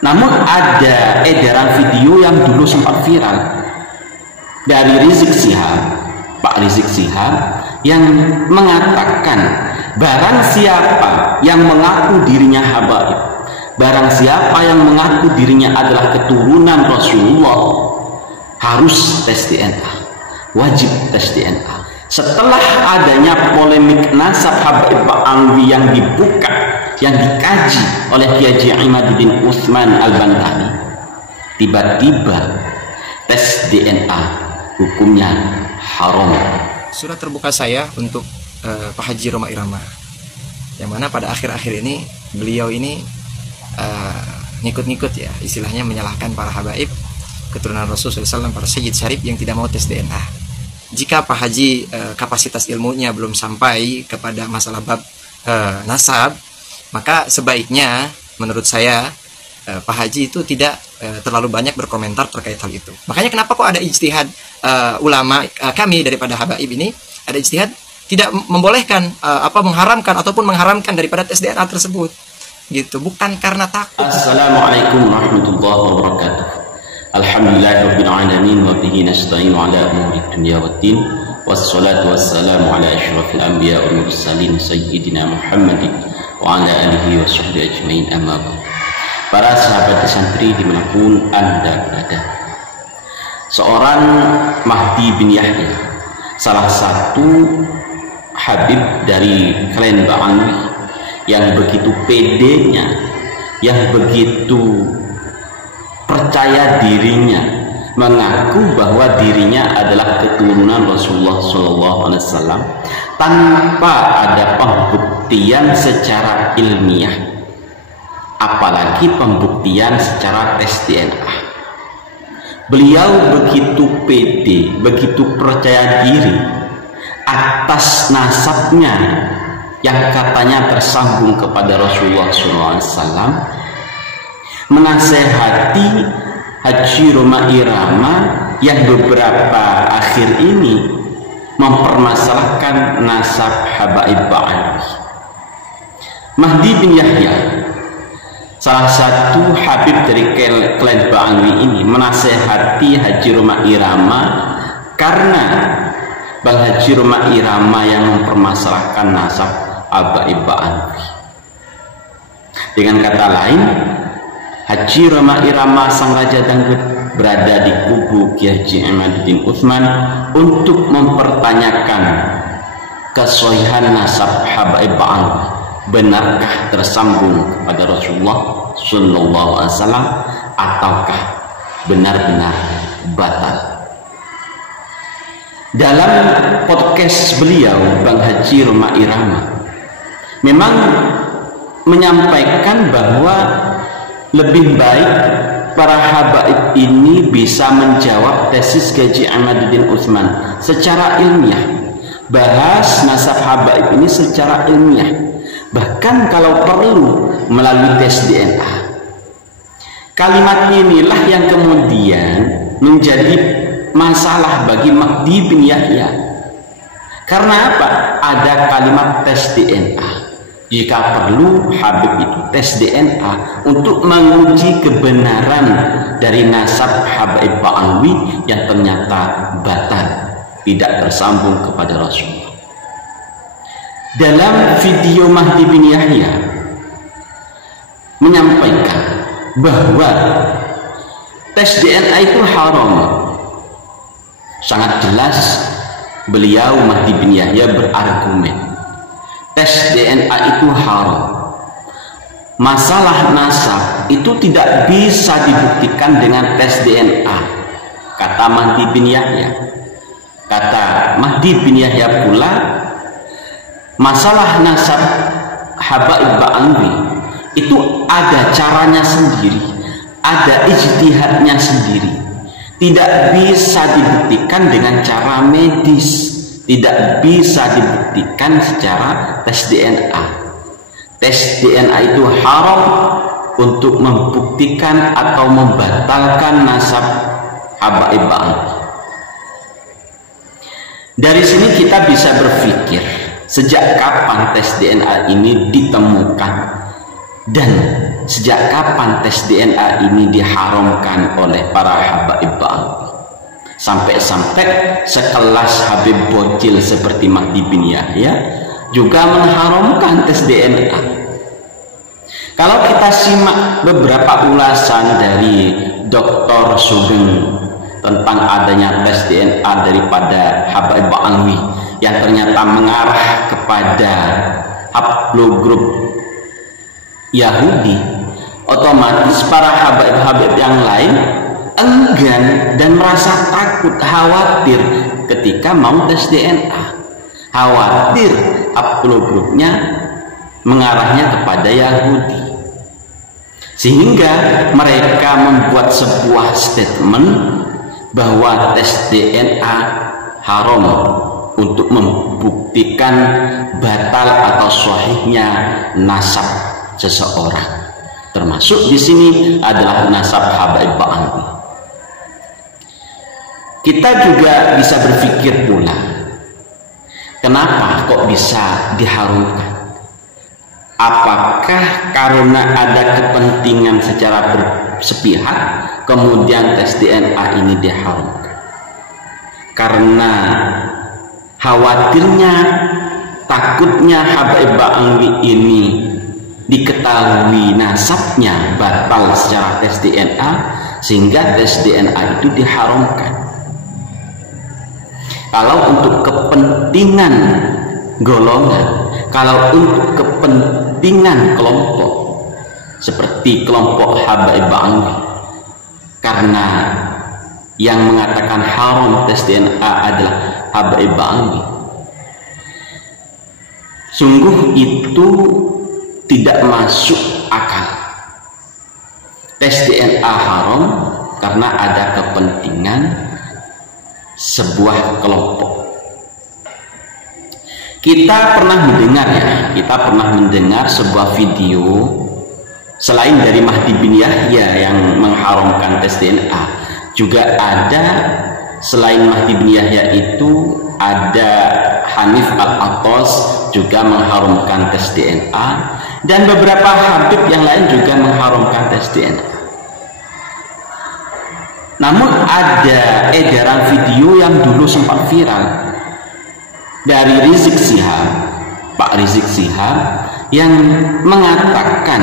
Namun ada edaran video yang dulu sempat viral dari Rizik Syihab, Pak Rizik Syihab, yang mengatakan barang siapa yang mengaku dirinya habaib, barang siapa yang mengaku dirinya adalah keturunan Rasulullah, harus tes DNA, wajib tes DNA. Setelah adanya polemik nasab Habaib Ba'alwi yang dibuka, yang dikaji oleh Kiai Haji Imaduddin Utsman Al-Bantani, tiba-tiba tes DNA hukumnya haram. Surat terbuka saya untuk Pak Haji Rhoma Irama, yang mana pada akhir-akhir ini beliau ini ngikut-ngikut ya, istilahnya menyalahkan para habaib keturunan Rasulullah SAW, para Sayyid Syarif yang tidak mau tes DNA. Jika Pak Haji kapasitas ilmunya belum sampai kepada masalah bab nasab, maka sebaiknya menurut saya Pak Haji itu tidak terlalu banyak berkomentar terkait hal itu. Makanya kenapa kok ada ijtihad ulama kami daripada habaib ini, ada ijtihad tidak membolehkan mengharamkan ataupun mengharamkan daripada tes DNA tersebut, gitu, bukan karena takut. Assalamualaikum warahmatullahi wabarakatuh. Alhamdulillahirabbil alamin wa bihi nasta'inu ala umuri dunya waddin, wassalatu wassalamu ala asyrafil anbiya wal mursalin sayyidina Muhammadin wa ala alihi wa sahbihi ajmain, amma ba'd. Para sahabat santri dimanapun Anda berada, seorang Mahdi bin Yahya, salah satu habib dari klan Ba'alwi yang begitu pedenya, yang begitu percaya dirinya, mengaku bahwa dirinya adalah keturunan Rasulullah SAW tanpa ada pembuktian secara ilmiah, apalagi pembuktian secara tes DNA. Beliau begitu pede, begitu percaya diri atas nasabnya yang katanya tersambung kepada Rasulullah SAW, menasehati Haji Rhoma Irama yang beberapa akhir ini mempermasalahkan nasab Habaib Ba'alwi. Mahdi bin Yahya, salah satu habib dari klan Ba'alwi ini, menasehati Haji Rhoma Irama karena Bang Haji Rhoma Irama yang mempermasalahkan nasab Habaib Ba'alwi. Dengan kata lain, Haji Rhoma Irama sang raja dangdut berada di kubu Kiai Haji Imaduddin Utsman untuk mempertanyakan kesohihan nasab Habaib Ba'alwi, benarkah tersambung kepada Rasulullah Sallallahu Alaihi Wasallam ataukah benar-benar batal. Dalam podcast beliau, Bang Haji Rhoma Irama memang menyampaikan bahwa lebih baik para habaib ini bisa menjawab tesis Haji Imaduddin Utsman secara ilmiah, bahas nasab habaib ini secara ilmiah, bahkan kalau perlu melalui tes DNA. Kalimat inilah yang kemudian menjadi masalah bagi Mahdi bin Yahya. Karena apa? Ada kalimat tes DNA. Jika perlu, habib itu tes DNA untuk menguji kebenaran dari nasab Habaib Ba'alwi yang ternyata batal, tidak tersambung kepada Rasulullah. Dalam video Mahdi bin Yahya menyampaikan bahwa tes DNA itu haram. Sangat jelas beliau Mahdi bin Yahya berargumen tes DNA itu haram. Masalah nasab itu tidak bisa dibuktikan dengan tes DNA, kata Mahdi bin Yahya. Kata Mahdi bin Yahya pula, masalah nasab Habaib Ba'alwi itu ada caranya sendiri, ada ijtihadnya sendiri, tidak bisa dibuktikan dengan cara medis, tidak bisa dibuktikan secara tes DNA. Tes DNA itu haram untuk membuktikan atau membatalkan nasab Habaib Ba'alwi. Dari sini kita bisa berpikir, sejak kapan tes DNA ini ditemukan Dan sejak kapan tes DNA ini diharamkan oleh para habaib ba'alwi? Sampai-sampai sekelas Habib bocil seperti Mahdi bin Yahya juga mengharamkan tes DNA. Kalau kita simak beberapa ulasan dari Dr. Sugeng tentang adanya tes DNA daripada Habaib Ba'alwi yang ternyata mengarah kepada haplogrup Yahudi, otomatis para habaib-habaib yang lain enggan dan merasa takut, khawatir ketika mau tes DNA, khawatir haplogrupnya mengarahnya kepada Yahudi, sehingga mereka membuat sebuah statement bahwa tes DNA haram untuk membuktikan batal atau sahihnya nasab seseorang, termasuk di sini adalah nasab Habaib Ba'alwi. Kita juga bisa berpikir pula, kenapa kok bisa diharamkan? Apakah karena ada kepentingan secara bersepihak kemudian tes DNA ini diharamkan? Karena khawatirnya, takutnya Habaib Ba'alwi ini diketahui nasabnya batal secara tes DNA, sehingga tes DNA itu diharamkan. Kalau untuk kepentingan golongan, kalau untuk kepentingan kelompok seperti kelompok Habaib Ba'alwi, karena yang mengatakan haram tes DNA adalah Habaib Ba'alwi, sungguh itu tidak masuk akal. Tes DNA haram karena ada kepentingan sebuah kelompok. Kita pernah mendengar sebuah video selain dari Mahdi bin Yahya yang mengharamkan tes DNA, juga ada selain Mahdi bin Yahya itu ada Hanif Al-Attas juga mengharamkan tes DNA, dan beberapa habib yang lain juga mengharamkan tes DNA. Namun ada edaran video yang dulu sempat viral dari Rizik Syihab, Pak Rizik Syihab, yang mengatakan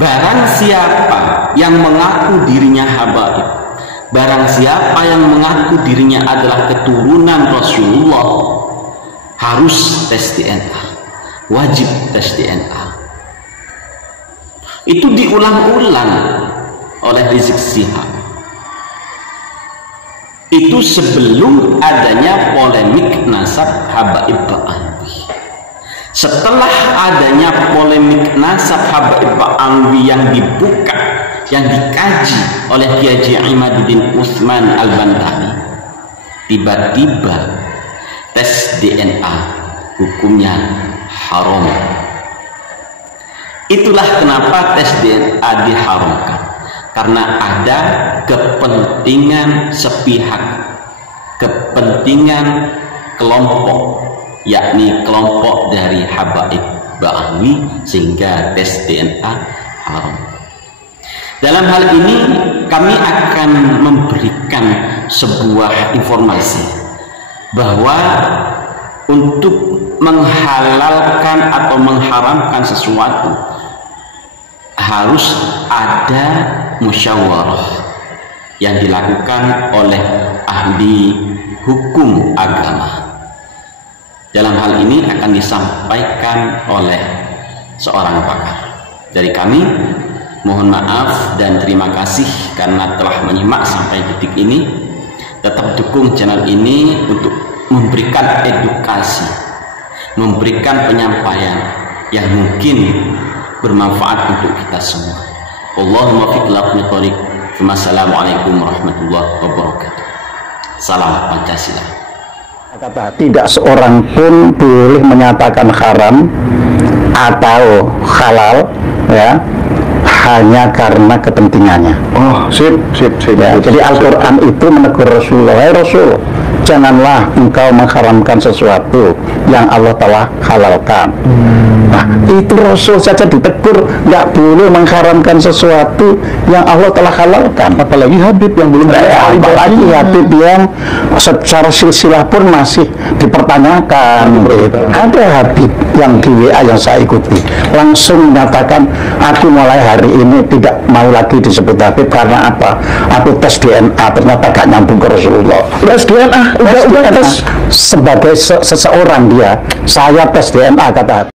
barang siapa yang mengaku dirinya habaib, barang siapa yang mengaku dirinya adalah keturunan Rasulullah, harus tes DNA, wajib tes DNA. Itu diulang-ulang oleh Rizik Syihab. Itu sebelum adanya polemik nasab Habaib Ba'alwi. Setelah adanya polemik nasab Habaib Ba'alwi yang dibuka, yang dikaji oleh Kiai Haji Imaduddin Utsman Al-Bantawi, tiba-tiba tes DNA hukumnya haram. Itulah kenapa tes DNA diharamkan, karena ada kepentingan sepihak, kepentingan kelompok, yakni kelompok dari Habaib Ba'alwi, sehingga tes DNA haram. Dalam hal ini kami akan memberikan sebuah informasi bahwa untuk menghalalkan atau mengharamkan sesuatu harus ada musyawarah yang dilakukan oleh ahli hukum agama. Dalam hal ini akan disampaikan oleh seorang pakar. Dari kami mohon maaf dan terima kasih karena telah menyimak sampai detik ini. Tetap dukung channel ini untuk memberikan edukasi, memberikan penyampaian yang mungkin bermanfaat untuk kita semua. Allahumma fiqlaqni tariq. Wassalamualaikum warahmatullahi wabarakatuh. Salam Pancasila. Kata tidak seorang pun boleh menyatakan haram atau halal, ya, hanya karena kepentingannya. Oh, sip. Ya, jadi Al-Quran itu menegur Rasulullah, "Hai Rasul, janganlah engkau mengharamkan sesuatu yang Allah telah halalkan." Nah, itu Rasul saja ditegur, nggak boleh mengharamkan sesuatu yang Allah telah halalkan. Apalagi Habib yang belum Apalagi Habib yang secara silsilah pun masih dipertanyakan. Ada Habib yang di WA yang saya ikuti langsung menyatakan, aku mulai hari ini tidak mau lagi disebut Habib karena apa? Aku tes DNA ternyata gak nyambung ke Rasulullah. Tes DNA, udah tes sebagai seseorang dia. Saya tes DNA kata